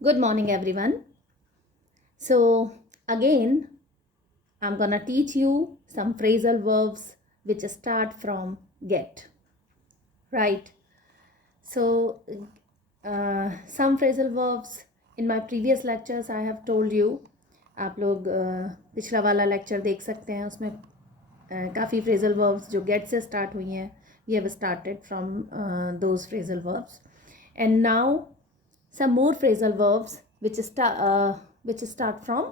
Good morning, everyone. So, again, I'm gonna teach you some phrasal verbs which start from get, right? So, some phrasal verbs in my previous lectures I have told you. आप लोग पिछला वाला lecture देख सकते हैं, उसमें काफ़ी phrasal verbs जो get से start हुई हैं, we have started from those phrasal verbs. And now some more phrasal verbs which start from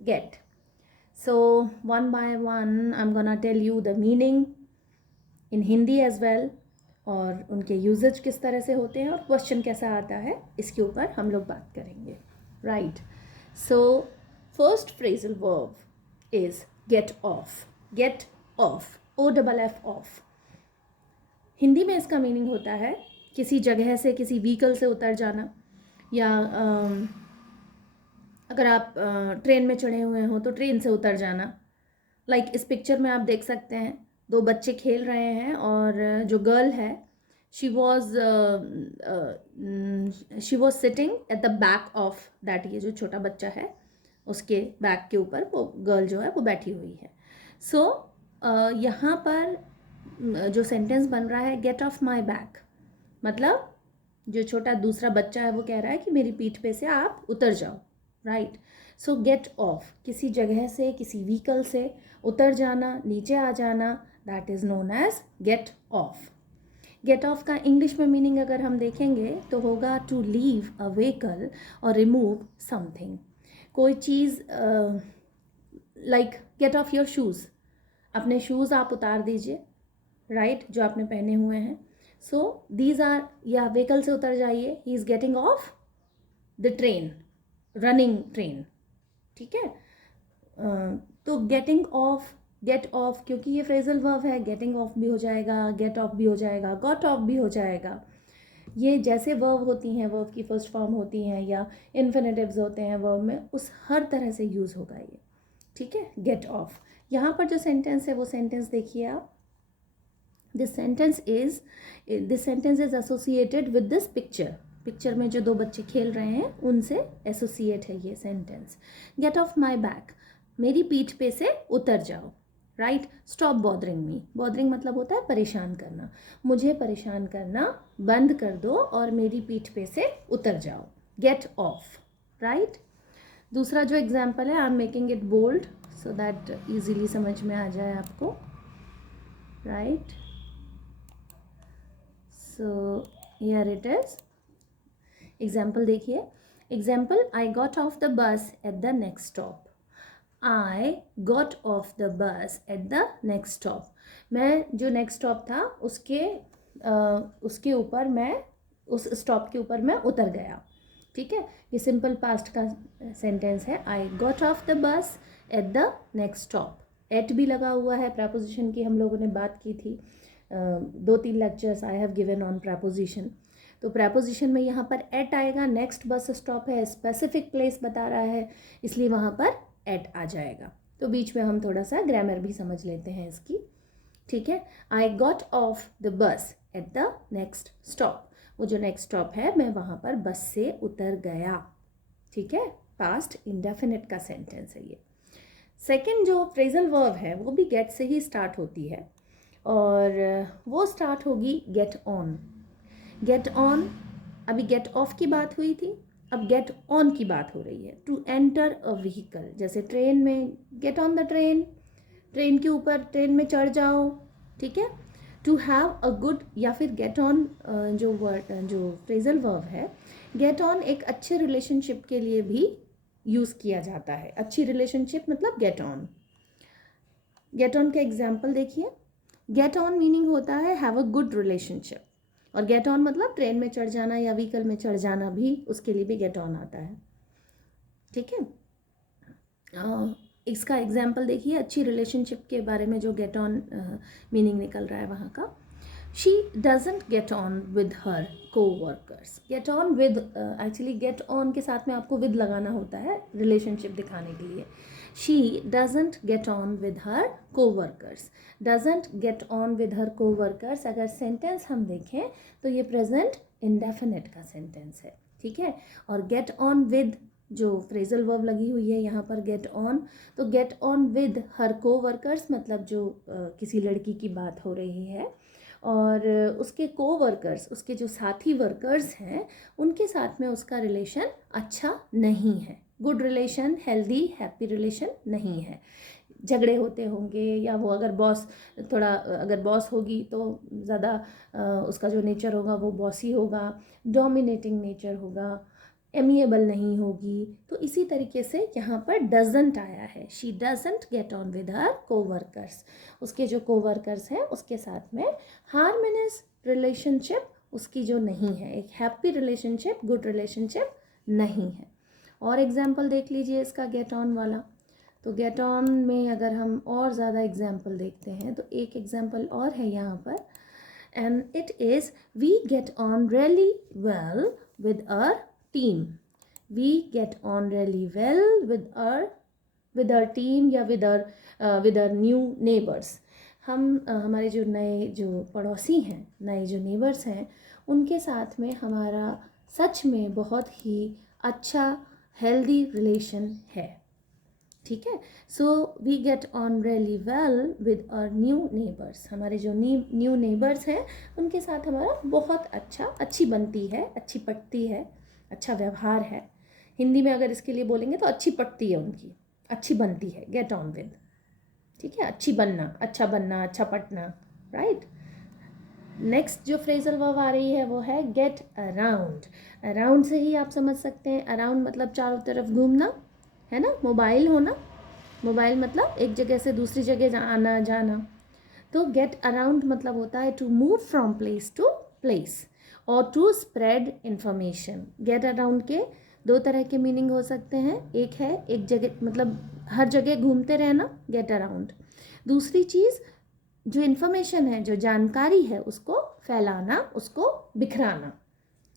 get. So one by one I'm gonna tell you the meaning in Hindi as well, और उनके usage किस तरह से होते हैं और question कैसा आता है इसके ऊपर हम लोग बात करेंगे, right? So first phrasal verb is get off. Get off, OFF off. Hindi में इसका मीनिंग होता है किसी जगह से, किसी व्हीकल से उतर जाना, या अगर आप ट्रेन में चढ़े हुए हो तो ट्रेन से उतर जाना. लाइक इस पिक्चर में आप देख सकते हैं दो बच्चे खेल रहे हैं और जो गर्ल है she was sitting at the back of that. ये जो छोटा बच्चा है उसके बैक के ऊपर वो गर्ल जो है वो बैठी हुई है. सो यहाँ पर जो सेंटेंस बन रहा है गेट ऑफ माई बैक, मतलब जो छोटा दूसरा बच्चा है वो कह रहा है कि मेरी पीठ पे से आप उतर जाओ, राइट? सो गेट ऑफ, किसी जगह से, किसी व्हीकल से उतर जाना, नीचे आ जाना, that is known as get off. Get off का इंग्लिश में मीनिंग अगर हम देखेंगे तो होगा टू लीव अ व्हीकल और रिमूव समथिंग. कोई चीज़ like get off your shoes, अपने शूज़ आप उतार दीजिए, राइट, जो आपने पहने हुए हैं. सो दीज आर, या व्हीकल से उतर जाइए, he is getting off the train, running train, ठीक है? तो गेटिंग ऑफ, गेट ऑफ, क्योंकि ये फ्रेजल वर्ब है, गेटिंग ऑफ भी हो जाएगा, गेट ऑफ भी हो जाएगा, गॉट ऑफ भी हो जाएगा. ये जैसे वर्ब होती हैं, वर्ब की फर्स्ट फॉर्म होती हैं या इन्फिनेटिव्स होते हैं वर्ब में, उस हर तरह से यूज़ होगा ये, ठीक है? Get off. यहाँ पर जो सेंटेंस है वो सेंटेंस देखिए आप. This sentence is associated with this picture. Picture में जो दो बच्चे खेल रहे हैं उनसे एसोसिएट है ये sentence. Get off my back, मेरी पीठ पे से उतर जाओ, right? Stop bothering me, bothering मतलब होता है परेशान करना, मुझे परेशान करना बंद कर दो और मेरी पीठ पे से उतर जाओ. Get off, right? दूसरा जो एग्जाम्पल है, I am making it bold so that easily समझ में आ जाए आपको, राइट? So here it is. Example देखिए. Example, I got off the bus at the next stop. I got off the bus at the next stop. मैं जो next stop था उसके ऊपर मैं, उस स्टॉप के ऊपर मैं उतर गया, ठीक है? ये सिंपल पास्ट का सेंटेंस है. I got off the bus at the next stop. At भी लगा हुआ है. प्रैपोजिशन की हम लोगों ने बात की थी, 2-3 lectures I have given on preposition. तो प्रैपोजिशन में यहाँ पर एट आएगा. नेक्स्ट बस स्टॉप है, स्पेसिफिक प्लेस बता रहा है, इसलिए वहाँ पर एट आ जाएगा. तो बीच में हम थोड़ा सा ग्रामर भी समझ लेते हैं इसकी, ठीक है? I got off the bus at the next stop, वो जो नेक्स्ट स्टॉप है मैं वहाँ पर बस से उतर गया, ठीक है? पास्ट इंडेफिनिट का सेंटेंस है ये. सेकेंड जो फ्रेजल वर्ब है वो भी गेट से ही स्टार्ट होती है और वो स्टार्ट होगी गेट ऑन. गेट ऑन, अभी गेट ऑफ की बात हुई थी, अब गेट ऑन की बात हो रही है. टू एंटर अ व्हीकल, जैसे ट्रेन में get on the train, train के ऊपर, ट्रेन में चढ़ जाओ, ठीक है? टू हैव अ गुड, या फिर गेट ऑन जो वर्ड, जो फ्रेजल वर्ब है, गेट ऑन एक अच्छे रिलेशनशिप के लिए भी यूज़ किया जाता है. अच्छी रिलेशनशिप मतलब गेट ऑन. गेट ऑन का एग्जाम्पल देखिए. गेट ऑन मीनिंग होता है हैव अ गुड रिलेशनशिप, और गेट ऑन मतलब ट्रेन में चढ़ जाना या व्हीकल में चढ़ जाना, भी उसके लिए भी गेट ऑन आता है, ठीक है? इसका एग्जाम्पल देखिए. अच्छी रिलेशनशिप के बारे में जो गेट ऑन मीनिंग निकल रहा है वहाँ का. She doesn't get on with her co-workers. Gate on with, actually get on के साथ में आपको विद लगाना होता है रिलेशनशिप दिखाने के लिए. She doesn't get on with her co-workers. Doesn't get on with her co-workers, अगर सेंटेंस हम देखें तो ये प्रेजेंट इंडेफिनिट का सेंटेंस है. ठीक है। और गेट ऑन विद जो फ्रेजल वर्ब लगी हुई है यहाँ पर गेट ऑन, तो गेट ऑन विद हर को वर्कर्स, मतलब जो किसी लड़की की बात हो रही है और उसके को वर्कर्स, उसके जो साथी वर्कर्स हैं उनके साथ में उसका रिलेशन अच्छा नहीं है, good relation, healthy happy relation नहीं है। झगड़े होते होंगे, या वो अगर बॉस थोड़ा, अगर बॉस होगी तो ज़्यादा उसका जो नेचर होगा वो बॉसी होगा, डोमिनेटिंग नेचर होगा, एमिएबल नहीं होगी। तो इसी तरीके से यहाँ पर डजंट आया है, she doesn't get on with her coworkers, उसके जो कोवर्कर्स हैं उसके साथ में हार्मोनियस रिलेशनशिप उसकी जो नहीं है, एक हैप्पी रिलेशनशिप, गुड रिलेशनशिप नहीं है। और एग्जाम्पल देख लीजिए इसका गेट ऑन वाला। तो गेट ऑन में अगर हम और ज़्यादा एग्जाम्पल देखते हैं तो एक एग्जाम्पल और है यहाँ पर, and it is we get on really well with our team. We get on really well with our team या विद आवर न्यू नेबर्स। हम हमारे जो नए जो पड़ोसी हैं, नए जो नेबर्स हैं, उनके साथ में हमारा सच में बहुत ही अच्छा हेल्दी रिलेशन है, ठीक है। So we get on really well with our new neighbours, हमारे जो न्यू नेबर्स हैं उनके साथ हमारा बहुत अच्छी बनती है, अच्छी पटती है, अच्छा व्यवहार है। हिंदी में अगर इसके लिए बोलेंगे तो अच्छी पटती है उनकी, अच्छी बनती है, गेट ऑन विद, ठीक है, अच्छी बनना, अच्छा पटना, राइट। नेक्स्ट जो फ्रेजल वर्ब आ रही है वो है गेट अराउंड। अराउंड से ही आप समझ सकते हैं, अराउंड मतलब चारों तरफ घूमना, है ना, मोबाइल होना, मोबाइल मतलब एक जगह से दूसरी जगह आना जाना। तो गेट अराउंड मतलब होता है to move from place to place और to spread information. Get around के दो तरह के मीनिंग हो सकते हैं, एक है एक जगह मतलब हर जगह घूमते रहना, गेट अराउंड। दूसरी चीज़ जो इन्फॉर्मेशन है, जो जानकारी है, उसको फैलाना, उसको बिखराना,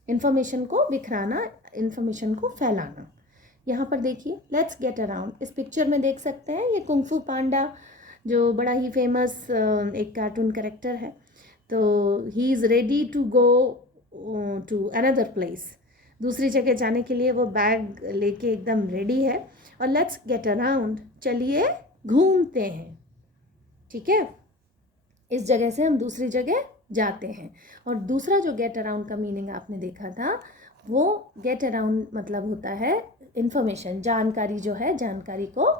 इन्फॉर्मेशन को बिखराना, इन्फॉर्मेशन को फैलाना। यहाँ पर देखिए लेट्स गेट अराउंड, इस पिक्चर में देख सकते हैं ये कुंग-फू पांडा जो बड़ा ही फेमस एक कार्टून कैरेक्टर है। तो he is ready to go to another place, दूसरी जगह जाने के लिए वो बैग लेके एकदम रेडी है। और लेट्स गेट अराउंड, चलिए घूमते हैं, ठीक है, इस जगह से हम दूसरी जगह जाते हैं। और दूसरा जो गेट अराउंड का मीनिंग आपने देखा था, वो गेट अराउंड मतलब होता है इंफॉर्मेशन, जानकारी जो है, जानकारी को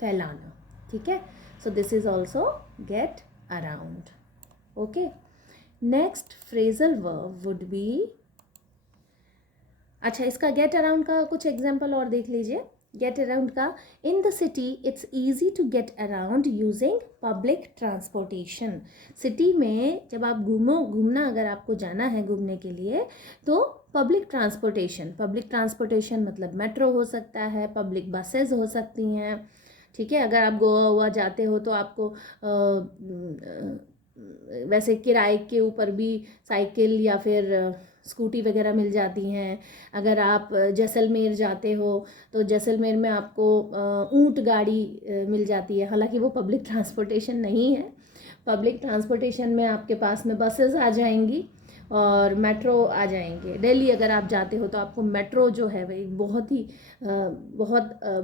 फैलाना, ठीक है। So this is also get around, okay. Next phrasal verb would be, अच्छा इसका गेट अराउंड का कुछ एग्जाम्पल और देख लीजिए। गेट अराउंड का, in the city it's easy to get around using public transportation. City में जब आप घूमना अगर आपको जाना है घूमने के लिए, तो पब्लिक ट्रांसपोर्टेशन मतलब मेट्रो हो सकता है, पब्लिक बसेज हो सकती हैं, ठीक है। अगर आप गोवा जाते हो तो आपको वैसे किराए के ऊपर भी साइकिल या फिर स्कूटी वगैरह मिल जाती हैं। अगर आप जैसलमेर जाते हो तो जैसलमेर में आपको ऊंट गाड़ी मिल जाती है, हालांकि वो पब्लिक ट्रांसपोर्टेशन नहीं है। पब्लिक ट्रांसपोर्टेशन में आपके पास में बसेस आ जाएंगी और मेट्रो आ जाएंगे। दिल्ली अगर आप जाते हो तो आपको मेट्रो जो है वही बहुत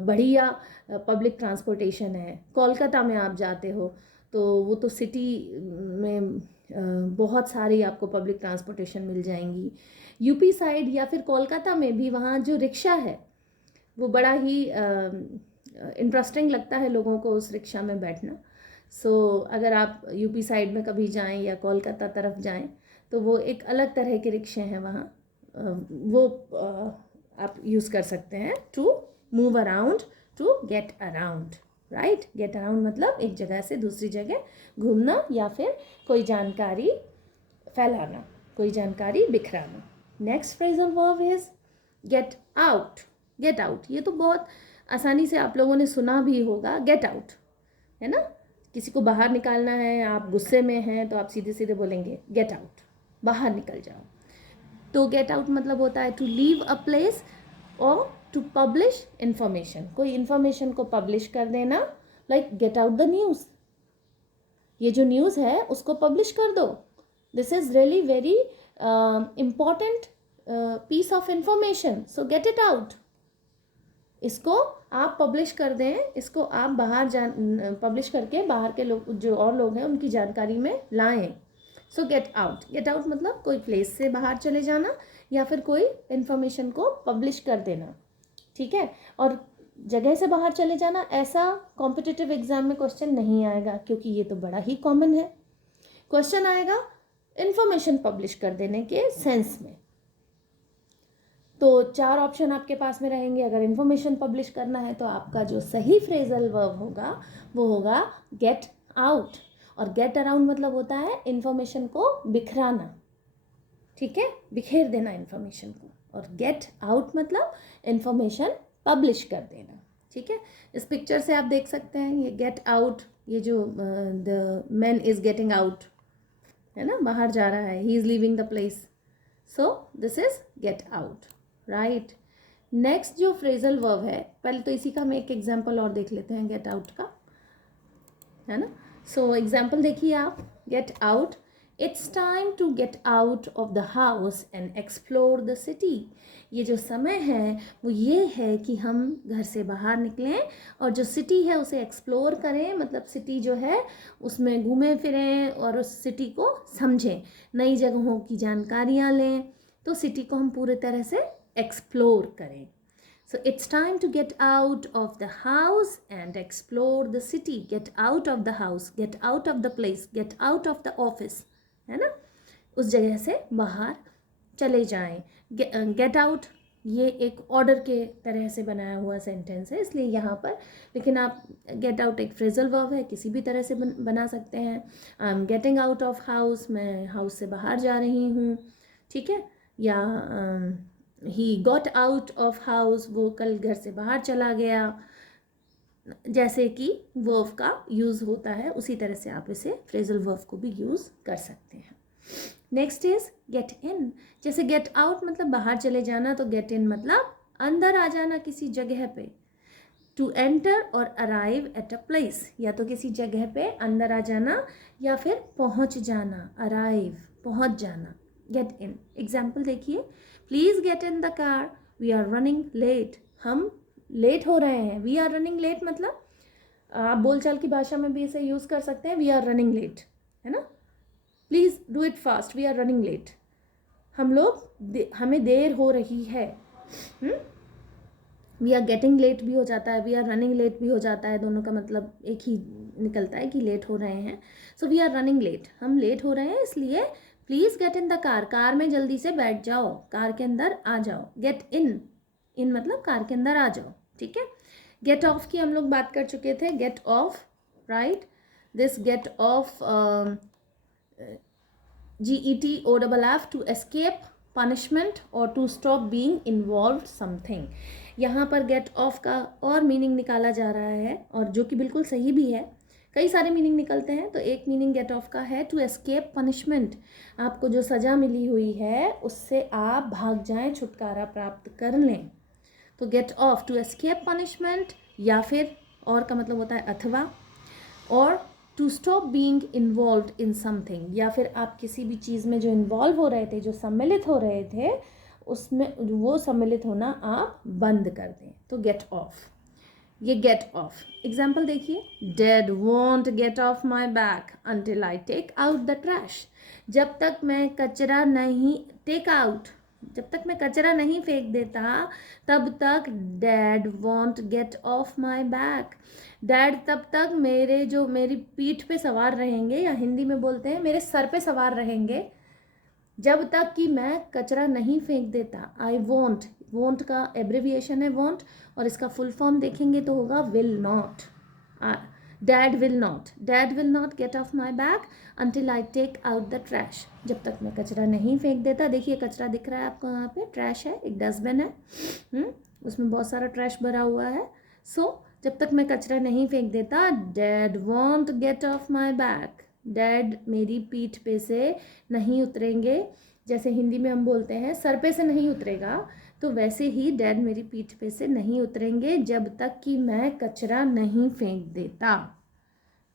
बढ़िया पब्लिक ट्रांसपोर्टेशन है। कोलकाता में आप जाते हो तो वो तो सिटी में बहुत सारी आपको पब्लिक ट्रांसपोर्टेशन मिल जाएंगी। यूपी साइड या फिर कोलकाता में भी वहाँ जो रिक्शा है वो बड़ा ही इंटरेस्टिंग लगता है लोगों को उस रिक्शा में बैठना। सो अगर आप यूपी साइड में कभी जाएं या कोलकाता तरफ जाएं तो वो एक अलग तरह के रिक्शे हैं वहाँ, वो आप यूज़ कर सकते हैं to move around, to get around, right. Get around मतलब एक जगह से दूसरी जगह घूमना या फिर कोई जानकारी फैलाना, कोई जानकारी बिखराना। Next phrasal verb is get out. Get out ये तो बहुत आसानी से आप लोगों ने सुना भी होगा, गेट आउट, है ना। किसी को बाहर निकालना है, आप गुस्से में हैं तो आप सीधे सीधे बोलेंगे गेट आउट, बाहर निकल जाओ। तो गेट आउट मतलब होता है टू लीव अ प्लेस और टू पब्लिश इंफॉर्मेशन, कोई इंफॉर्मेशन को पब्लिश कर देना, like get out the news, ये जो न्यूज़ है उसको पब्लिश कर दो। This is really very important piece of information, so get it out. इसको आप पब्लिश कर दें, इसको आप बाहर पब्लिश करके बाहर के लोग जो और लोग हैं उनकी जानकारी में लाएं। सो गेट आउट, गेट आउट मतलब कोई प्लेस से बाहर चले जाना या फिर कोई इन्फॉर्मेशन को पब्लिश कर देना, ठीक है। और जगह से बाहर चले जाना, ऐसा कॉम्पिटिटिव एग्जाम में क्वेश्चन नहीं आएगा क्योंकि ये तो बड़ा ही कॉमन है। क्वेश्चन आएगा इन्फॉर्मेशन पब्लिश कर देने के सेंस में। तो 4 ऑप्शन आपके पास में रहेंगे। अगर इन्फॉर्मेशन पब्लिश करना है तो आपका जो सही फ्रेजल वर्ब होगा वो होगा गेट आउट। और गेट अराउंड मतलब होता है इन्फॉर्मेशन को बिखराना, ठीक है, बिखेर देना इन्फॉर्मेशन को। और गेट आउट मतलब इन्फॉर्मेशन पब्लिश कर देना, ठीक है। इस पिक्चर से आप देख सकते हैं ये गेट आउट, ये जो the man is getting out है ना, बाहर जा रहा है, he is leaving the place, so this is get out, right. Next जो फ्रेजल वर्ब है, पहले तो इसी का हम एक एग्जाम्पल और देख लेते हैं गेट आउट का, है ना। सो एग्जाम्पल देखिए आप, get out, it's time to get out of the house and explore the city. ये जो समय है वो ये है कि हम घर से बाहर निकलें और जो सिटी है उसे एक्सप्लोर करें, मतलब सिटी जो है उसमें घूमें फिरें और उस सिटी को समझें, नई जगहों की जानकारियाँ लें, तो सिटी को हम पूरी तरह से एक्सप्लोर करें। So it's time to get out of the house and explore the city. Get out of the house, get out of the place, get out of the office, है ना, उस जगह से बाहर चले जाएं। गेट आउट ये एक ऑर्डर के तरह से बनाया हुआ सेंटेंस है, इसलिए यहाँ पर, लेकिन आप गेट आउट एक फ्रेजल वर्ब है, किसी भी तरह से बना सकते हैं। I am getting out of house, मैं हाउस से बाहर जा रही हूँ, ठीक है। या he got out of house, वो कल घर से बाहर चला गया, जैसे कि वर्ब का यूज़ होता है उसी तरह से आप इसे फ्रेजल वर्ब को भी यूज़ कर सकते हैं। Next is get in. जैसे गेट आउट मतलब बाहर चले जाना, तो गेट इन मतलब अंदर आ जाना किसी जगह पे। टू एंटर और अराइव एट अ प्लेस, या तो किसी जगह पे अंदर आ जाना या फिर पहुंच जाना, अराइव पहुंच जाना, गेट इन। एग्जाम्पल देखिए, please get in the car, we are running late. हम लेट हो रहे हैं, वी आर रनिंग लेट मतलब आप बोलचाल की भाषा में भी इसे यूज़ कर सकते हैं, वी आर रनिंग लेट, है ना। Please do it fast, we are running late, हमें देर हो रही है। वी आर गेटिंग लेट भी हो जाता है, वी आर रनिंग लेट भी हो जाता है, दोनों का मतलब एक ही निकलता है कि लेट हो रहे हैं। So we are running late, हम लेट हो रहे हैं, इसलिए please get in the car, car में जल्दी से बैठ जाओ, कार के अंदर आ जाओ। गेट इन, इन मतलब कार के अंदर आ जाओ, ठीक है। गेट ऑफ की हम लोग बात कर चुके थे, get off, right. This get off GETOFF, to escape punishment और to stop being involved something. यहाँ पर गेट ऑफ का और मीनिंग निकाला जा रहा है, और जो कि बिल्कुल सही भी है, कई सारे मीनिंग निकलते हैं। तो एक मीनिंग गेट ऑफ का है टू एस्केप पनिशमेंट, आपको जो सज़ा मिली हुई है उससे आप भाग जाएं, छुटकारा प्राप्त कर लें। तो get off to escape punishment, या फिर और का मतलब होता है अथवा, और to stop being involved in something, या फिर आप किसी भी चीज़ में जो इन्वॉल्व हो रहे थे, जो सम्मिलित हो रहे थे, उसमें वो सम्मिलित होना आप बंद कर दें, तो गेट ऑफ, ये गेट ऑफ। एग्जाम्पल देखिए, dad want get off my bag until I take out the trash. जब तक मैं कचरा नहीं टेक आउट, जब तक मैं कचरा नहीं फेंक देता तब तक dad want get off my back. Dad तब तक मेरी पीठ पे सवार रहेंगे, या हिंदी में बोलते हैं मेरे सर पे सवार रहेंगे, जब तक कि मैं कचरा नहीं फेंक देता। आई वॉन्ट, वॉन्ट का एब्रिविएशन है वॉन्ट, और इसका फुल फॉर्म देखेंगे तो होगा will not. Dad will not get off my bag until I take out the trash. जब तक मैं कचरा नहीं फेंक देता, देखिए कचरा दिख रहा है आपको यहाँ पे, ट्रैश है, एक डस्टबिन है, उसमें बहुत सारा ट्रैश भरा हुआ है। सो जब तक मैं कचरा नहीं फेंक देता, dad want get off my bag, dad मेरी पीठ पे से नहीं उतरेंगे। जैसे हिंदी में हम बोलते हैं सर पे से नहीं उतरेगा, तो वैसे ही डैड मेरी पीठ पे से नहीं उतरेंगे जब तक कि मैं कचरा नहीं फेंक देता,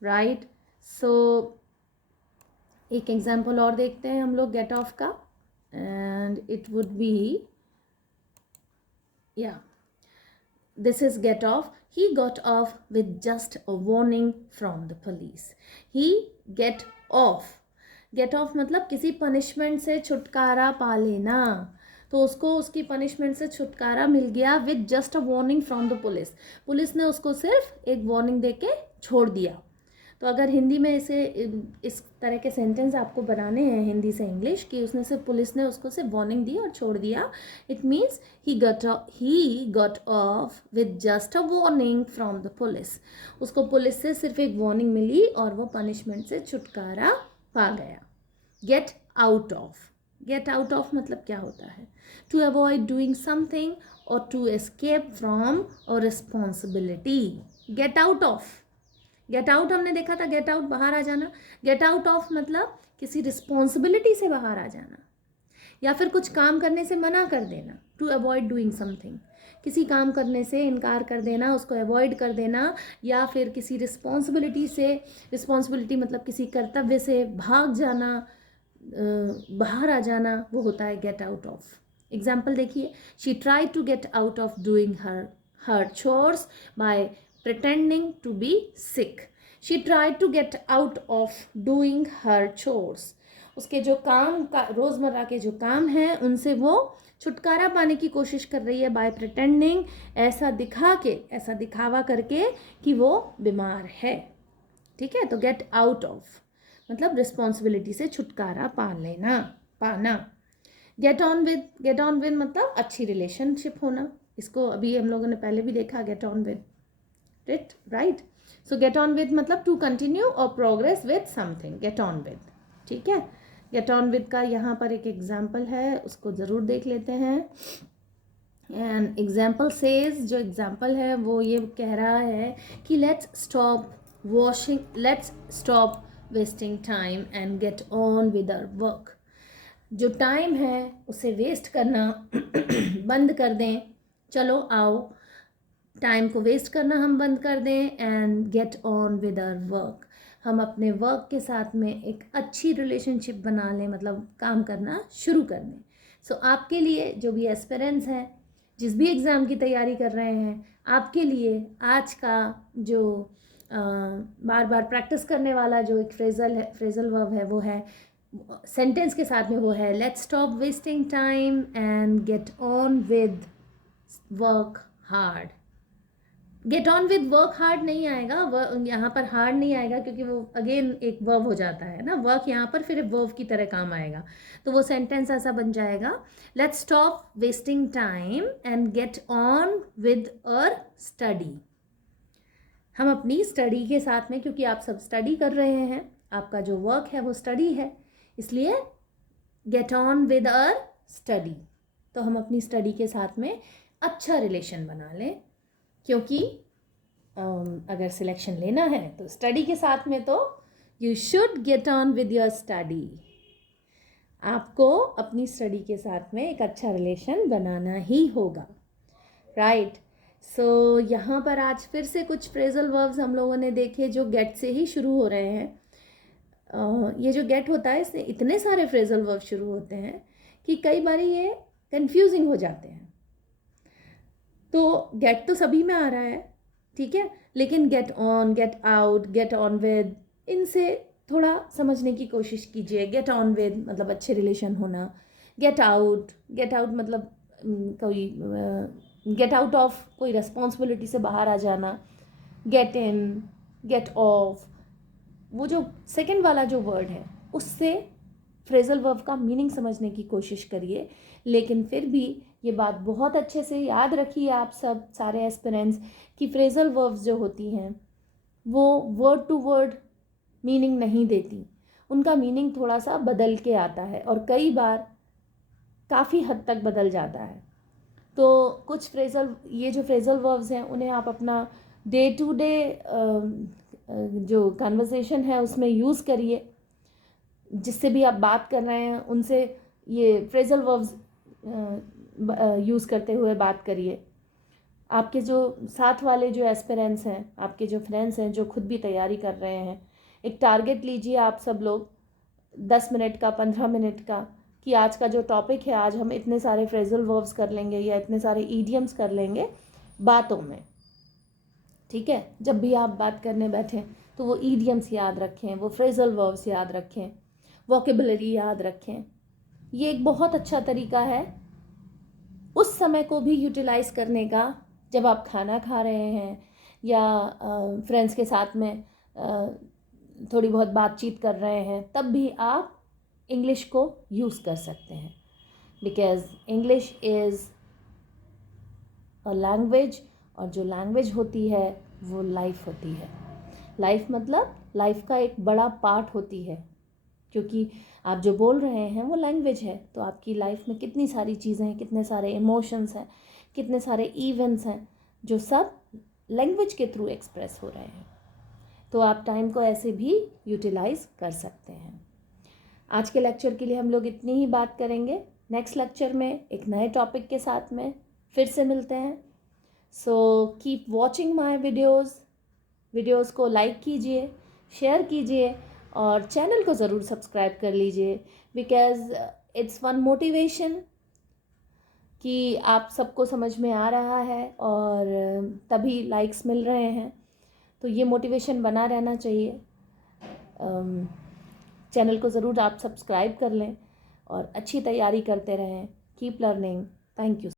राइट। सो एक एग्जाम्पल और देखते हैं हम लोग गेट ऑफ का। and it would be, yeah, this is get off. He got off with just a warning from the police. He get off, get off मतलब किसी पनिशमेंट से छुटकारा पा लेना, तो उसको उसकी पनिशमेंट से छुटकारा मिल गया with just a warning from the police. Police ने उसको सिर्फ एक वार्निंग दे के छोड़ दिया। तो अगर हिंदी में इसे इस तरह के सेंटेंस आपको बनाने हैं हिंदी से इंग्लिश कि उसने सिर्फ पुलिस ने उसको सिर्फ वार्निंग दी और छोड़ दिया, it means he got off with just a warning from the police. उसको पुलिस से सिर्फ एक वार्निंग मिली और वो पनिशमेंट से छुटकारा पा गया। Get out of, get out of मतलब क्या होता है? टू अवॉइड डूइंग समथिंग और to escape from a responsibility. Get out of, get out हमने देखा था, गेट आउट बाहर आ जाना। गेट आउट ऑफ मतलब किसी रिस्पॉन्सिबिलिटी से बाहर आ जाना या फिर कुछ काम करने से मना कर देना। टू अवॉइड डूइंग समथिंग, किसी काम करने से इनकार कर देना, उसको अवॉइड कर देना, या फिर किसी रिस्पॉन्सिबिलिटी से, रिस्पॉन्सिबिलिटी मतलब किसी कर्तव्य से भाग जाना, बाहर आ जाना, वो होता है गेट आउट ऑफ। एग्जाम्पल देखिए, she try to get out of doing her chores by pretending to be sick. She tried to get out of doing her chores. उसके जो काम का रोज़मर्रा के जो काम हैं उनसे वो छुटकारा पाने की कोशिश कर रही है बाय प्रिटेंडिंग, ऐसा दिखा के, ऐसा दिखावा करके कि वो बीमार है। ठीक है, तो गेट आउट ऑफ मतलब रिस्पॉन्सिबिलिटी से छुटकारा पा लेना, पाना। गेट ऑन विद मतलब अच्छी रिलेशनशिप होना। इसको अभी हम लोगों ने पहले भी देखा, gate on with it, right? So get on with मतलब to continue or progress with something, get on with। ठीक है, get on with का यहाँ पर एक एग्जाम्पल है, उसको ज़रूर देख लेते हैं। एंड एग्जाम्पल सेज, जो एग्जाम्पल है वो ये कह रहा है कि let's stop wasting time and get on with our work. जो टाइम है उसे वेस्ट करना बंद कर दें, चलो आओ टाइम को वेस्ट करना हम बंद कर दें and get on with our work. हम अपने वर्क के साथ में एक अच्छी रिलेशनशिप बना लें, मतलब काम करना शुरू कर दें। सो आपके लिए जो भी एस्पिरेंट्स हैं, जिस भी एग्ज़ाम की तैयारी कर रहे हैं, आपके लिए आज का जो बार बार प्रैक्टिस करने वाला जो एक फ्रेजल वर्ब है वो है, सेंटेंस के साथ में वो है, let's stop wasting time and get on with work hard. Gate on with work hard नहीं आएगा, यहाँ पर हार्ड नहीं आएगा क्योंकि वो अगेन एक वर्ब हो जाता है ना, वर्क यहाँ पर फिर वर्ब की तरह काम आएगा। तो वो सेंटेंस ऐसा बन जाएगा, let's stop wasting time and get on with our study. हम अपनी स्टडी के साथ में, क्योंकि आप सब स्टडी कर रहे हैं, आपका जो वर्क है वो स्टडी है, इसलिए gate on with our study. तो हम अपनी स्टडी के साथ में अच्छा रिलेशन बना लें, क्योंकि अगर सिलेक्शन लेना है तो स्टडी के साथ में तो you should get on with your study. आपको अपनी स्टडी के साथ में एक अच्छा रिलेशन बनाना ही होगा, राइट? सो यहाँ पर आज फिर से कुछ फ्रेजल वर्ब्स हम लोगों ने देखे जो गेट से ही शुरू हो रहे हैं। ये जो गेट होता है इसमें इतने सारे फ्रेजल वर्ब शुरू होते हैं कि कई बार ये कंफ्यूजिंग हो जाते हैं। तो गेट तो सभी में आ रहा है, ठीक है, लेकिन get on, gate out, gate on with, इनसे थोड़ा समझने की कोशिश कीजिए। गेट ऑन विद मतलब अच्छे रिलेशन होना, गेट आउट मतलब कोई गेट आउट ऑफ कोई रिस्पॉन्सिबिलिटी से बाहर आ जाना। गेट इन, गेट ऑफ, वो जो सेकंड वाला जो वर्ड है उससे फ्रेजल वर्ब का मीनिंग समझने की कोशिश करिए। लेकिन फिर भी ये बात बहुत अच्छे से याद रखिए आप सब सारे एस्पिरेंट्स कि फ्रेजल वर्ब्स जो होती हैं वो वर्ड टू वर्ड मीनिंग नहीं देती, उनका मीनिंग थोड़ा सा बदल के आता है और कई बार काफ़ी हद तक बदल जाता है। तो कुछ ये जो फ्रेजल वर्ब्स हैं उन्हें आप अपना डे टू डे जो कन्वर्सेशन है उसमें यूज़ करिए। जिससे भी आप बात कर रहे हैं उनसे ये फ्रेजल वर्ब्स यूज़ करते हुए बात करिए। आपके जो साथ वाले जो एस्पिरेंट्स हैं, आपके जो फ्रेंड्स हैं जो खुद भी तैयारी कर रहे हैं, एक टारगेट लीजिए आप सब लोग 10 मिनट का, 15 मिनट का, कि आज का जो टॉपिक है, आज हम इतने सारे फ्रेजल वर्ब्स कर लेंगे या इतने सारे ईडियम्स कर लेंगे बातों में, ठीक है। जब भी आप बात करने बैठें तो वो ईडियम्स याद रखें, वो फ्रेजल वर्ब्स याद रखें, वोकेबलरी याद रखें। ये एक बहुत अच्छा तरीका है उस समय को भी यूटिलाइज करने का जब आप खाना खा रहे हैं या फ्रेंड्स के साथ में थोड़ी बहुत बातचीत कर रहे हैं, तब भी आप इंग्लिश को यूज़ कर सकते हैं, because English is a language, और जो लैंग्वेज होती है वो लाइफ होती है। लाइफ मतलब लाइफ का एक बड़ा पार्ट होती है, क्योंकि आप जो बोल रहे हैं वो लैंग्वेज है। तो आपकी लाइफ में कितनी सारी चीज़ें हैं, कितने सारे इमोशंस हैं, कितने सारे इवेंट्स हैं जो सब लैंग्वेज के थ्रू एक्सप्रेस हो रहे हैं। तो आप टाइम को ऐसे भी यूटिलाइज कर सकते हैं। आज के लेक्चर के लिए हम लोग इतनी ही बात करेंगे। नेक्स्ट लेक्चर में एक नए टॉपिक के साथ में फिर से मिलते हैं। So keep watching my videos को लाइक कीजिए, शेयर कीजिए और चैनल को ज़रूर सब्सक्राइब कर लीजिए, बिकॉज़ इट्स वन मोटिवेशन कि आप सबको समझ में आ रहा है और तभी लाइक्स मिल रहे हैं। तो ये मोटिवेशन बना रहना चाहिए। चैनल को ज़रूर आप सब्सक्राइब कर लें और अच्छी तैयारी करते रहें। Keep learning. Thank you.